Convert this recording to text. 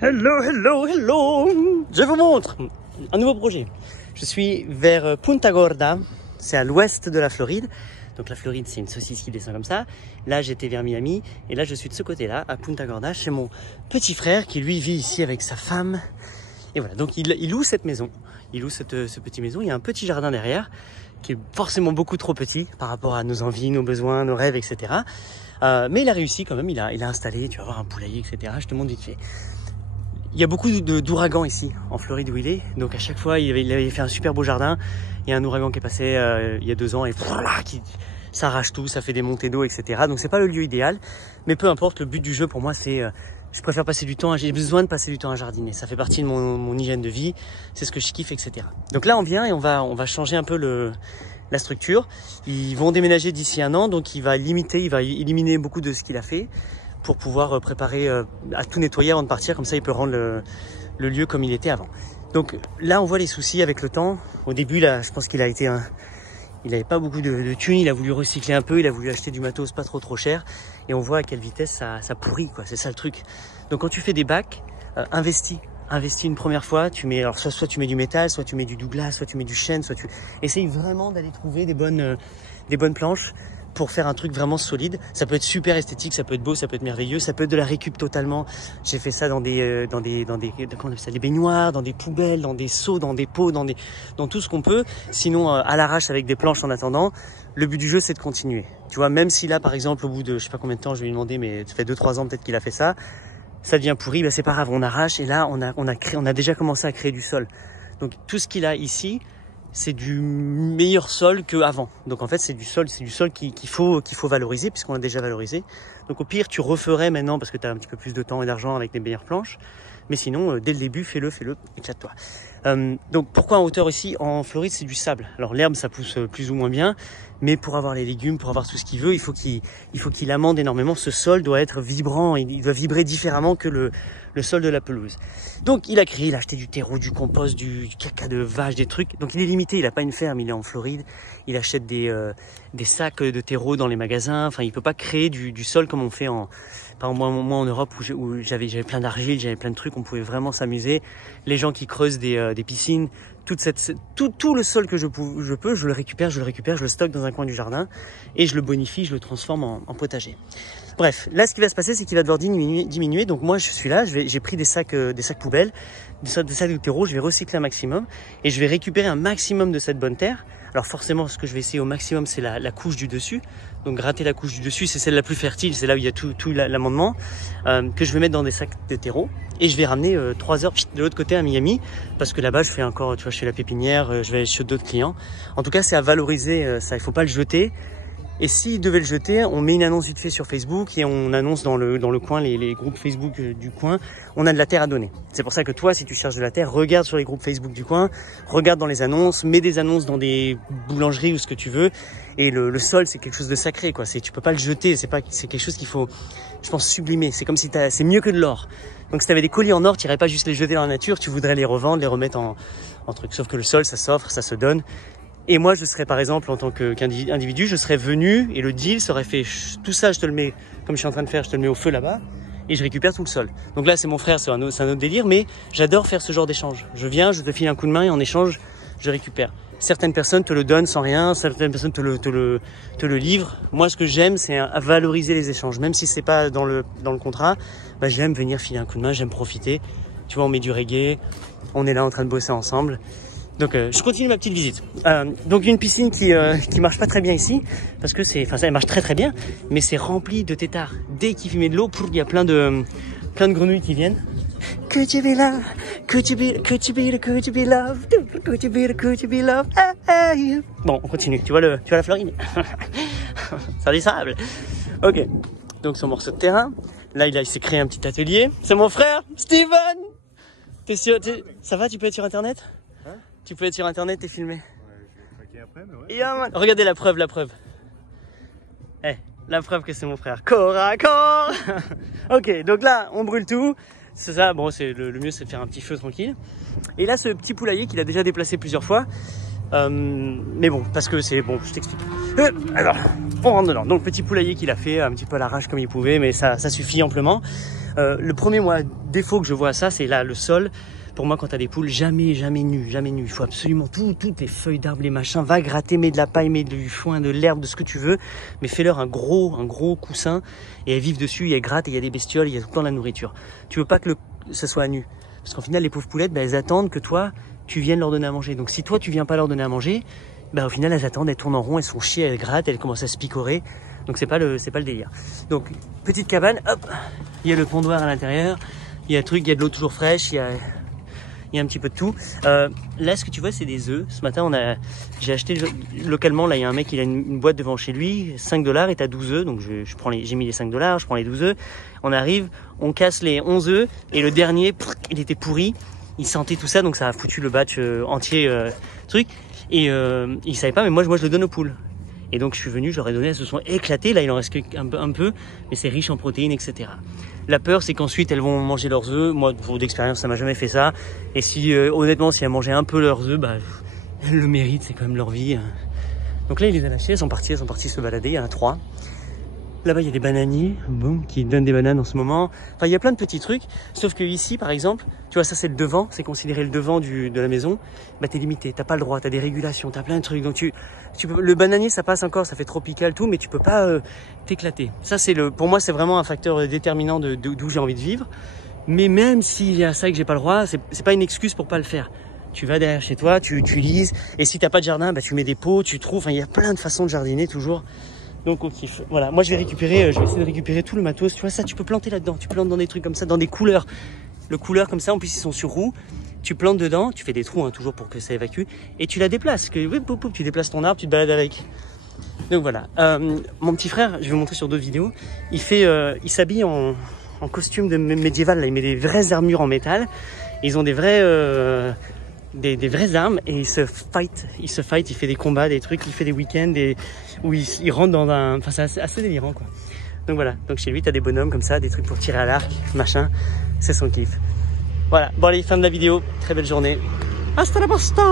Hello, hello, hello. Je vous montre un nouveau projet. Je suis vers Punta Gorda, c'est à l'ouest de la Floride. Donc la Floride, c'est une saucisse qui descend comme ça. Là, j'étais vers Miami et là, je suis de ce côté-là, à Punta Gorda, chez mon petit frère qui lui vit ici avec sa femme. Et voilà, donc il loue cette maison. Il loue ce petit maison. Il y a un petit jardin derrière qui est forcément beaucoup trop petit par rapport à nos envies, nos besoins, nos rêves, etc. Mais il a réussi quand même. Il a installé, tu vas voir, un poulailler, etc. Je te montre vite fait. Il y a beaucoup d'ouragans ici, en Floride où il est. Donc à chaque fois, il avait fait un super beau jardin. Il y a un ouragan qui est passé il y a 2 ans et ça arrache tout, ça fait des montées d'eau, etc. Donc c'est pas le lieu idéal. Mais peu importe, le but du jeu pour moi, c'est... je préfère passer du temps, j'ai besoin de passer du temps à jardiner. Ça fait partie de mon hygiène de vie, c'est ce que je kiffe, etc. Donc là, on vient et on va changer un peu la structure. Ils vont déménager d'ici 1 an, donc il va éliminer beaucoup de ce qu'il a fait pour pouvoir préparer à tout nettoyer avant de partir. Comme ça, il peut rendre le lieu comme il était avant. Donc là, on voit les soucis avec le temps. Au début, là, je pense qu'il a été il n'avait pas beaucoup de thunes, il a voulu recycler un peu, il a voulu acheter du matos pas trop cher. Et on voit à quelle vitesse ça pourrit, quoi. C'est ça le truc. Donc quand tu fais des bacs, investis une première fois. Tu mets, alors soit tu mets du métal, soit tu mets du Douglas, soit tu mets du chêne, soit tu essayes vraiment d'aller trouver des bonnes planches pour faire un truc vraiment solide. Ça peut être super esthétique, ça peut être beau, ça peut être merveilleux, ça peut être de la récup totalement. J'ai fait ça dans des comment on appelle ça, des baignoires, dans des poubelles, dans des seaux, dans des pots, dans tout ce qu'on peut. Sinon à l'arrache avec des planches en attendant. Le but du jeu, c'est de continuer. Tu vois, même si là, par exemple, au bout de je sais pas combien de temps, je vais lui demander, mais ça fait 2-3 ans peut-être qu'il a fait ça, ça devient pourri, bah c'est pas grave, on arrache et là on a déjà commencé à créer du sol. Donc tout ce qu'il a ici, c'est du meilleur sol qu'avant. Donc en fait, c'est du sol qu'il faut valoriser puisqu'on l'a déjà valorisé. Donc au pire, tu referais maintenant parce que tu as un petit peu plus de temps et d'argent avec des meilleures planches. Mais sinon, dès le début, fais-le, éclate-toi. Donc pourquoi en hauteur ici? En Floride, c'est du sable. Alors l'herbe, ça pousse plus ou moins bien. Mais pour avoir les légumes, pour avoir tout ce qu'il veut, il faut qu'il amende énormément. Ce sol doit être vibrant, il doit vibrer différemment que le sol de la pelouse. Donc il a acheté du terreau, du compost, du caca de vache, des trucs. Donc il est limité, il n'a pas une ferme, il est en Floride. Il achète des sacs de terreau dans les magasins. Enfin, il peut pas créer du sol comme on fait par exemple, moi en Europe où j'avais plein d'argile, j'avais plein de trucs, on pouvait vraiment s'amuser. Les gens qui creusent des piscines, tout le sol que je peux, je le récupère, je le stocke dans un coin du jardin et je le bonifie, je le transforme en potager. Bref, là ce qui va se passer, c'est qu'il va devoir diminuer. Donc moi je suis là, j'ai pris des sacs poubelles, des sacs de terreau, je vais recycler un maximum et je vais récupérer un maximum de cette bonne terre. Alors forcément, ce que je vais essayer au maximum, c'est la couche du dessus. Donc gratter la couche du dessus, c'est celle la plus fertile, c'est là où il y a tout l'amendement que je vais mettre dans des sacs de terreau. Et je vais ramener 3 heures de l'autre côté à Miami parce que là-bas, je fais encore, tu vois, je fais la pépinière, je vais chez d'autres clients. En tout cas, c'est à valoriser ça, il faut pas le jeter. Et s'ils devaient le jeter, on met une annonce vite fait sur Facebook et on annonce dans le coin, les groupes Facebook du coin, on a de la terre à donner. C'est pour ça que toi, si tu cherches de la terre, regarde sur les groupes Facebook du coin, regarde dans les annonces, mets des annonces dans des boulangeries ou ce que tu veux. Et le sol, c'est quelque chose de sacré, quoi. Tu peux pas le jeter, c'est quelque chose qu'il faut, je pense, sublimer. C'est comme si c'est mieux que de l'or. Donc si tu avais des colliers en or, tu irais pas juste les jeter dans la nature, tu voudrais les revendre, les remettre en truc. Sauf que le sol, ça s'offre, ça se donne. Et moi, je serais par exemple, en tant qu'individu, je serais venu et le deal serait fait, tout ça, je te le mets, comme je suis en train de faire, je te le mets au feu là-bas et je récupère tout le sol. Donc là, c'est mon frère, c'est un autre délire, mais j'adore faire ce genre d'échange. Je viens, je te file un coup de main et en échange, je récupère. Certaines personnes te le donnent sans rien, certaines personnes te le livrent. Moi, ce que j'aime, c'est valoriser les échanges. Même si c'est pas dans le contrat, bah, j'aime venir filer un coup de main, j'aime profiter. Tu vois, on met du reggae, on est là en train de bosser ensemble. Donc je continue ma petite visite. Donc une piscine qui marche pas très bien ici parce que elle marche très bien, mais c'est rempli de têtards. Dès qu'il met de l'eau, il y a plein de grenouilles qui viennent. Could you be loved? Could you be loved? Hey. Bon, on continue. Tu vois la Floride? Ça du sable. Ok. Donc son morceau de terrain. Là il s'est créé un petit atelier. C'est mon frère, Steven. Ça va? Tu peux être sur internet? Tu peux être sur internet et filmer. Ouais, je vais craquer après, mais ouais. Yeah, man. Regardez la preuve. La preuve que c'est mon frère. Corps à corps. Ok, donc là, on brûle tout. C'est ça, bon, le mieux, c'est de faire un petit feu tranquille. Et là, ce petit poulailler qu'il a déjà déplacé plusieurs fois. Mais bon, parce que c'est bon, je t'explique. Alors, on rentre dedans. Donc, petit poulailler qu'il a fait un petit peu à l'arrache comme il pouvait, mais ça suffit amplement. Le premier défaut que je vois à ça, c'est là, le sol. Pour moi, quand tu as des poules, jamais nu, jamais nu. Il faut absolument toutes les feuilles d'arbres, les machins. Va gratter, mets de la paille, mets du foin, de l'herbe, de ce que tu veux. Mais fais-leur un gros coussin et elles vivent dessus, elles grattent et il y a des bestioles, il y a tout le temps de la nourriture. Tu veux pas que ce soit nu. Parce qu'en final, les pauvres poulettes, elles attendent que toi, tu viennes leur donner à manger. Donc si toi, tu viens pas leur donner à manger, au final, elles attendent, elles tournent en rond, elles sont chiées, elles grattent, elles commencent à se picorer. Donc c'est pas le délire. Donc, petite cabane, hop, il y a le pondoir à l'intérieur, il y a il y a de l'eau toujours fraîche, il y a un petit peu de tout. Là, ce que tu vois, c'est des œufs. Ce matin, j'ai acheté localement, là, il y a un mec, il a une boîte devant chez lui, 5 $, et t'as 12 œufs. Donc, j'ai mis les 5 $, je prends les 12 œufs. On arrive, on casse les 11 œufs, et le dernier, il était pourri. Il sentait tout ça, donc ça a foutu le batch entier, truc. Et il savait pas, mais moi, je le donne aux poules. Et donc je suis venu, je leur ai donné, elles se sont éclatées. Là, il en reste un peu, mais c'est riche en protéines, etc. La peur, c'est qu'ensuite elles vont manger leurs œufs. Moi, pour d'expérience, ça m'a jamais fait ça. Et si, honnêtement, si elles mangeaient un peu leurs œufs, elles le méritent, c'est quand même leur vie. Donc là, il les a lâchées, elles sont parties se balader. Il y en a 3. Là-bas, il y a des bananiers, boum, qui donnent des bananes en ce moment. Enfin, il y a plein de petits trucs. Sauf que ici, par exemple, tu vois, ça c'est le devant, c'est considéré le devant de la maison. T'es limité, t'as pas le droit, t'as des régulations, t'as plein de trucs. Donc tu peux, le bananier, ça passe encore, ça fait tropical tout, mais tu peux pas t'éclater. Ça c'est pour moi, c'est vraiment un facteur déterminant d'où j'ai envie de vivre. Mais même s'il y a ça et que j'ai pas le droit, c'est pas une excuse pour pas le faire. Tu vas derrière chez toi, tu lises, et si t'as pas de jardin, tu mets des pots, tu trouves. Enfin, il y a plein de façons de jardiner toujours. Donc on kiffe. Voilà, moi je vais essayer de récupérer tout le matos. Tu vois ça, tu peux planter là-dedans. Tu plantes dans des trucs comme ça, dans des couleurs. Le couleur comme ça, en plus ils sont sur roue. Tu plantes dedans, tu fais des trous toujours pour que ça évacue. Et tu la déplaces. Tu déplaces ton arbre, tu te balades avec. Donc voilà. Mon petit frère, je vais vous montrer sur d'autres vidéos. Il s'habille en costume de médiéval. Là. Il met des vraies armures en métal. Et ils ont des vraies armes et il se fight, il fait des combats, des trucs, il fait des week-ends où il rentre dans enfin c'est assez délirant quoi. Donc voilà, donc chez lui t'as des bonhommes comme ça, des trucs pour tirer à l'arc, machin, c'est son kiff. Voilà, bon allez, fin de la vidéo, très belle journée. Hasta la vista.